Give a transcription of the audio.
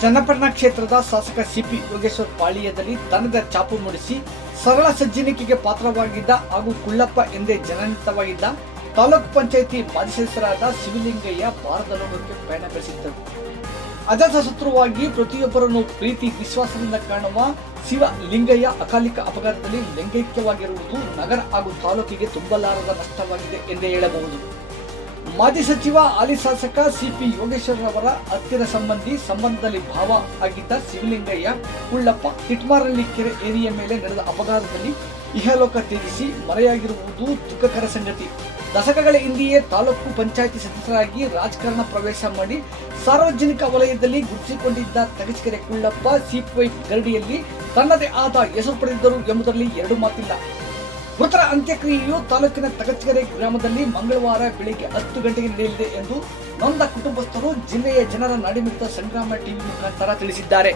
ಚನ್ನಪಟ್ಟಣ ಕ್ಷೇತ್ರದ ಶಾಸಕ ಸಿಪಿ ಯೋಗೇಶ್ವರ್ ಪಾಳಿಯದಲ್ಲಿ ತನ್ನದ ಚಾಪು ಮೂಡಿಸಿ ಸರಳ ಸಜ್ಜನಿಕೆಗೆ ಪಾತ್ರವಾಗಿದ್ದ ಹಾಗೂ ಕುಳ್ಳಪ್ಪ ಎಂದೇ ಜನನಿತವಾಗಿದ್ದ ತಾಲೂಕು ಪಂಚಾಯಿತಿ ಮಾಜಿ ಸದಸ್ಯರಾದ ಶಿವಲಿಂಗಯ್ಯ ಭಾರತ ಲೋಕಕ್ಕೆ ಪಯಣ ಬೆಳೆಸಿದ್ದರು ಅಜಾತಶತ್ರುವಾಗಿ ಪ್ರತಿಯೊಬ್ಬರನ್ನು ಪ್ರೀತಿ, ವಿಶ್ವಾಸದಿಂದ ಕಾಣುವ ಶಿವಲಿಂಗಯ್ಯ ಅಕಾಲಿಕ ಅಪಘಾತದಲ್ಲಿ ಲಿಂಗೈಕ್ಯವಾಗಿರುವುದು ನಗರ ಹಾಗೂ ತಾಲೂಕಿಗೆ ತುಂಬಲಾರದ ನಷ್ಟವಾಗಿದೆ ಎಂದೇ ಹೇಳಬಹುದು. ಮಾಜಿ ಸಚಿವ, ಹಾಲಿ ಶಾಸಕ ಸಿಪಿ ಯೋಗೇಶ್ವರ್ ಅವರ ಹತ್ತಿರ ಸಂಬಂಧಿ ಸಂಬಂಧದಲ್ಲಿ ಭಾವ ಆಗಿದ್ದ ಶಿವಲಿಂಗಯ್ಯ ಉಳ್ಳಪ್ಪ ಕಿಟ್ಮಾರಲ್ಲಿ ಕೆರೆ ಏರಿಯ ಮೇಲೆ ನಡೆದ ಅಪಘಾತದಲ್ಲಿ ಇಹಲೋಕ ತ್ಯಜಿಸಿ ಮರೆಯಾಗಿರುವುದು ದುಃಖಕರ ಸಂಗತಿ. ದಶಕಗಳ ಹಿಂದೆಯೇ ತಾಲೂಕು ಪಂಚಾಯಿತಿ ಸದಸ್ಯರಾಗಿ ರಾಜಕಾರಣ ಪ್ರವೇಶ ಮಾಡಿ ಸಾರ್ವಜನಿಕ ವಲಯದಲ್ಲಿ ಗುರುತಿಸಿಕೊಂಡಿದ್ದ ತಗಚಕೆರೆ ಕುಳ್ಳಪ್ಪ, ಸಿಪಿಐ ಗರಡಿಯಲ್ಲಿ ತನ್ನದೇ ಆದ ಹೆಸರು ಪಡೆದಿದ್ದರು ಎಂಬುದರಲ್ಲಿ ಎರಡು ಮಾತಿಲ್ಲ. ಮೃತರ ಅಂತ್ಯಕ್ರಿಯೆಯು ತಾಲೂಕಿನ ತಗಚಗೆರೆ ಗ್ರಾಮದಲ್ಲಿ ಮಂಗಳವಾರ ಬೆಳಿಗ್ಗೆ ಹತ್ತು ಗಂಟೆಗೆ ನಡೆಯಲಿದೆ ಎಂದು ನೊಂದ ಕುಟುಂಬಸ್ಥರು ಜಿಲ್ಲೆಯ ಜನರ ನಾಡಿಮಿಡಿತ ಸಂಗ್ರಾಮ ಟಿವಿ ಮುಖಾಂತರ ತಿಳಿಸಿದ್ದಾರೆ.